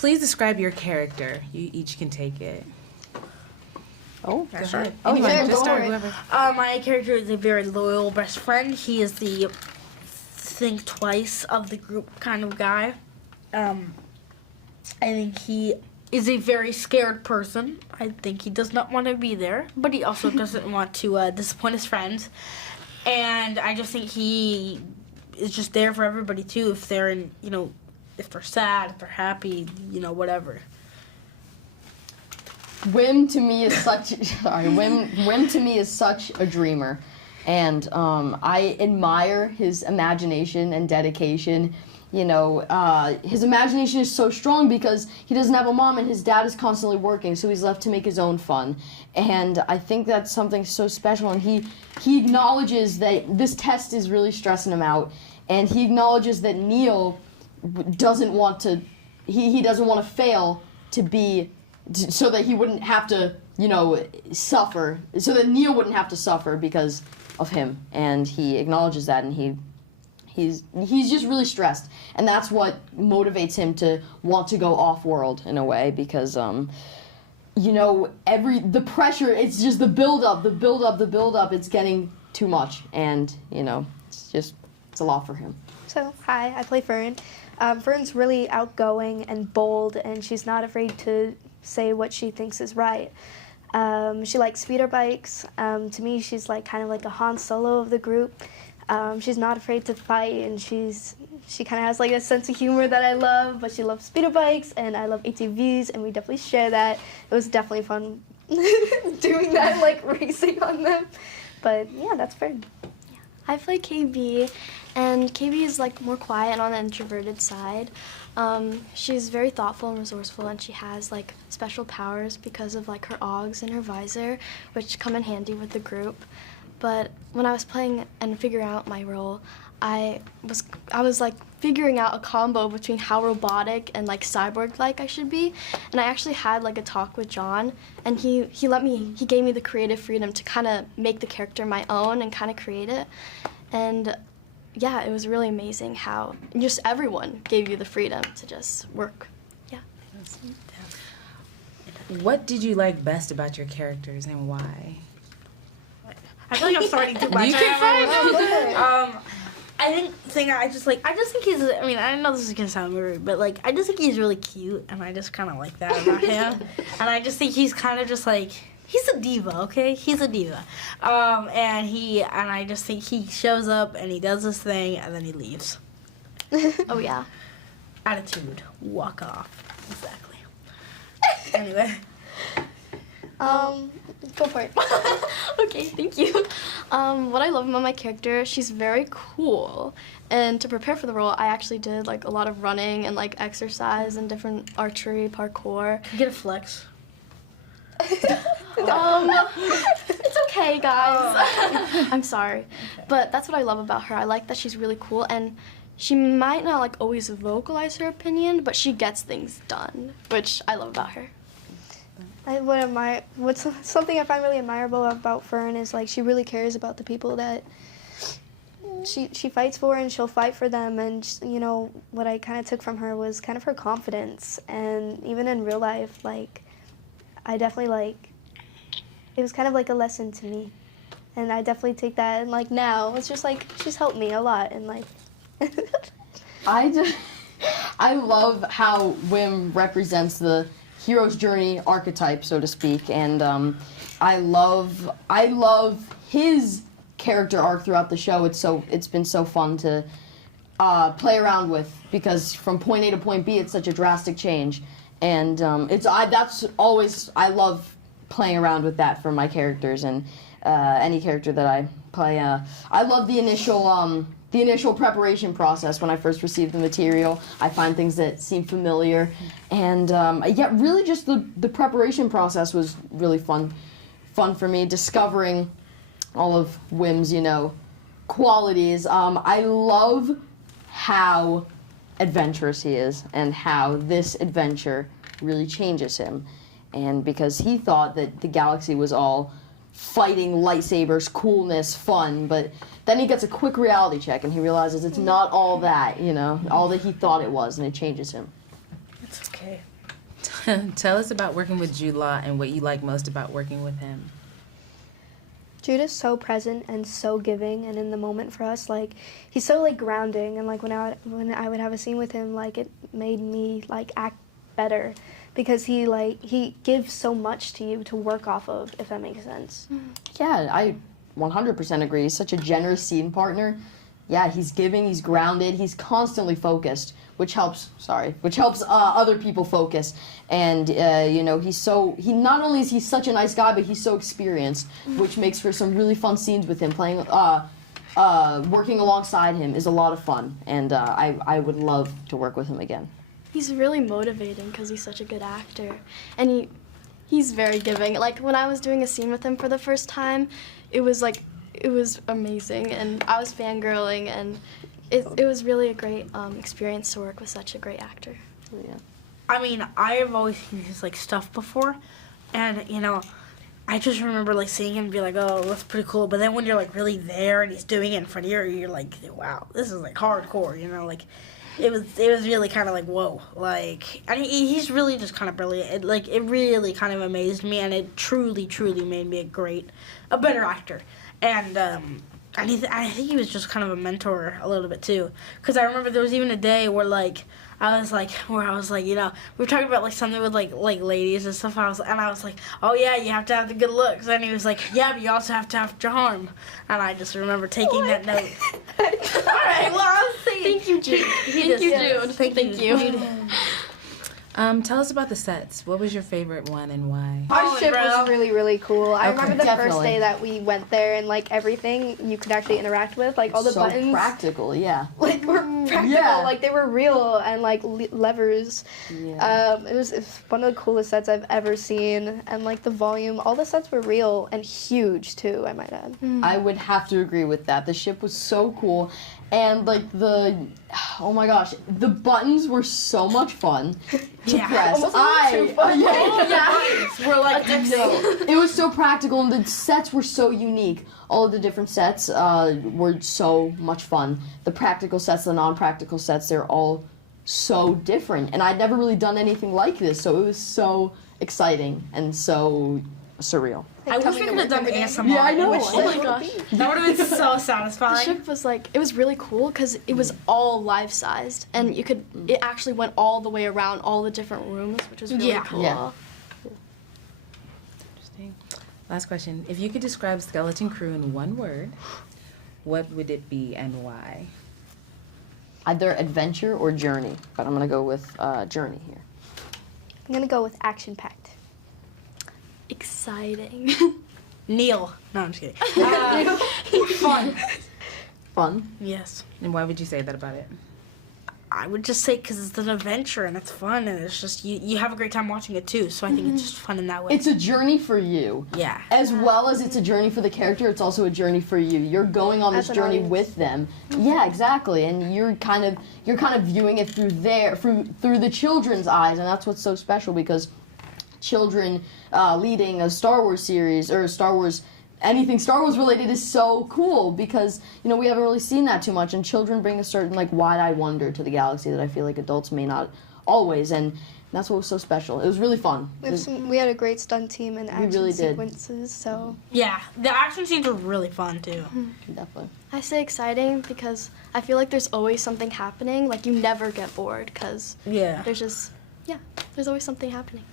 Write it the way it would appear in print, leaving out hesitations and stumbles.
Please describe your character. You each can take it. Oh, Go ahead. Oh, Anyone, just start, whoever. My character is a very loyal best friend. He is the think twice of the group kind of guy. I think he is a very scared person. I think he does not want to be there, but he also doesn't want to disappoint his friends. And I just think he is just there for everybody too. If they're in, if they're sad, if they're happy, whatever. Wim to me is such Wim to me is such a dreamer, and I admire his imagination and dedication. His imagination is so strong because he doesn't have a mom and his dad is constantly working, so he's left to make his own fun. And I think that's something so special, and he acknowledges that this test is really stressing him out, and he acknowledges that Neil doesn't want to, he doesn't want to fail to be, so that he wouldn't have to, suffer, so that Neil wouldn't have to suffer because of him. And he acknowledges that, and he's just really stressed. And that's what motivates him to want to go off-world in a way, because, the pressure, it's just the build-up, it's getting too much. And, it's a lot for him. So, hi, I play Fern. Fern's really outgoing and bold, and she's not afraid to say what she thinks is right. She likes speeder bikes. To me, she's kind of like a Han Solo of the group. She's not afraid to fight, and she kind of has a sense of humor that I love, but she loves speeder bikes, and I love ATVs, and we definitely share that. It was definitely fun doing that, racing on them. But yeah, that's Fern. I play KB, and KB is more quiet and on the introverted side. She's very thoughtful and resourceful, and she has special powers because of her AUGs and her visor, which come in handy with the group. But when I was playing and figuring out my role, I was figuring out a combo between how robotic and cyborg-like I should be, and I actually had a talk with John, and he gave me the creative freedom to kind of make the character my own and kind of create it. And yeah, it was really amazing how just everyone gave you the freedom to just work. Yeah. What did you like best about your characters and why? I feel like I'm starting too much. You can find I just think he's, I know this is gonna sound weird, but I just think he's really cute, and I just kind of like that about him. And I just think he's kind of just he's a diva, okay? He's a diva. And I just think he shows up and he does this thing and then he leaves. Oh yeah. Attitude, walk off. Exactly. Anyway. Go for it. Okay, thank you. What I love about my character, she's very cool. And to prepare for the role, I actually did a lot of running and exercise and different archery, parkour. Get a flex. It's okay, guys. I'm sorry. Okay. But that's what I love about her. I like that she's really cool, and she might not always vocalize her opinion, but she gets things done, which I love about her. Something I find really admirable about Fern is she really cares about the people that she fights for, and she'll fight for them. And what I kind of took from her was kind of her confidence, and even in real life, I definitely it was kind of a lesson to me, and I definitely take that. And now it's just she's helped me a lot, and I love how Wim represents the hero's journey archetype, so to speak, and I love his character arc throughout the show. It's been so fun to play around with, because from point A to point B, it's such a drastic change, and I love playing around with that for my characters, and any character that I play. I love the initial preparation process when I first received the material. I find things that seem familiar, and really just the preparation process was really fun for me, discovering all of Wim's qualities. I love how adventurous he is, and how this adventure really changes him, and because he thought that the galaxy was all fighting, lightsabers, coolness, fun, but then he gets a quick reality check and he realizes it's not all that, all that he thought it was, and it changes him. It's okay. Okay. Tell us about working with Jude Law and what you like most about working with him. Jude is so present and so giving and in the moment for us. Like, he's so like grounding, and like when I would have a scene with him, like it made me like act better because he gives so much to you to work off of, if that makes sense. Yeah, I 100% agree. He's such a generous scene partner. Yeah, he's giving, he's grounded, he's constantly focused, which helps other people focus. And, you know, he not only is he such a nice guy, but he's so experienced, which makes for some really fun scenes with him. Working alongside him is a lot of fun, and I would love to work with him again. He's really motivating because he's such a good actor, and he's very giving. Like when I was doing a scene with him for the first time, it was amazing, and I was fangirling, and it was really a great experience to work with such a great actor. Yeah. I mean, I have always seen his like stuff before, and you know, I just remember like seeing him and be like, oh, that's pretty cool. But then when you're like really there and he's doing it in front of you, you're like, wow, this is like hardcore, you know, like. It was really kind of like, whoa, like, and he's really just kind of brilliant. It really kind of amazed me, and it truly made me a better actor. And I think he was just kind of a mentor a little bit too, because I remember there was even a day where I was like, you know, we were talking about like something with like ladies and stuff. And I was like, oh yeah, you have to have the good looks. And he was like, yeah, but you also have to have charm. And I just remember taking that note. All right, well, I was saying. Thank you, Jude. Thank you, Jude. Thank you. Tell us about the sets. What was your favorite one and why? Our ship was really, really cool. I Okay, remember the first definitely. day that we went there, and like everything you could actually interact with, like all the so buttons, practical, yeah. like were practical, Yeah. like they were real, and like levers. Yeah. It's one of the coolest sets I've ever seen, and like the volume, all the sets were real and huge too, I might add. I would have to agree with that. The ship was so cool, and like oh my gosh, the buttons were so much fun to press. Almost a little too fun. We're like, It was so practical, and the sets were so unique. All of the different sets were so much fun. The practical sets, the non-practical sets, they're all so different. And I'd never really done anything like this, so it was so exciting and so surreal. I wish we could have done ASMR. Yeah, I know. Oh my gosh. That would have been so The satisfying. ship was it was really cool because it was all life-sized, and it actually went all the way around all the different rooms, which was really Yeah. cool. Yeah. Interesting. Last question. If you could describe Skeleton Crew in one word, what would it be and why? Either adventure or journey, but I'm gonna go with journey here. I'm gonna go with action-packed. Exciting. Neil. No, I'm just kidding. Fun. Fun. Yes. And why would you say that about it? I would just say because it's an adventure and it's fun and it's just, you have a great time watching it too. So I think it's just fun in that way. It's a journey for you. Yeah. As well as it's a journey for the character, it's also a journey for you. You're going on As this an journey audience. with them. Yeah, exactly. And you're kind of viewing it through the children's eyes, and that's what's so special because children leading a Star Wars series or anything Star Wars related is so cool because, you know, we haven't really seen that too much, and children bring a certain like wide-eyed wonder to the galaxy that I feel like adults may not always, and that's what was so special. It was really fun. We had a great stunt team and action really did. sequences, so Yeah. The action scenes are really fun too. Definitely. I say exciting because I feel like there's always something happening. Like you never get bored because Yeah. there's always something happening.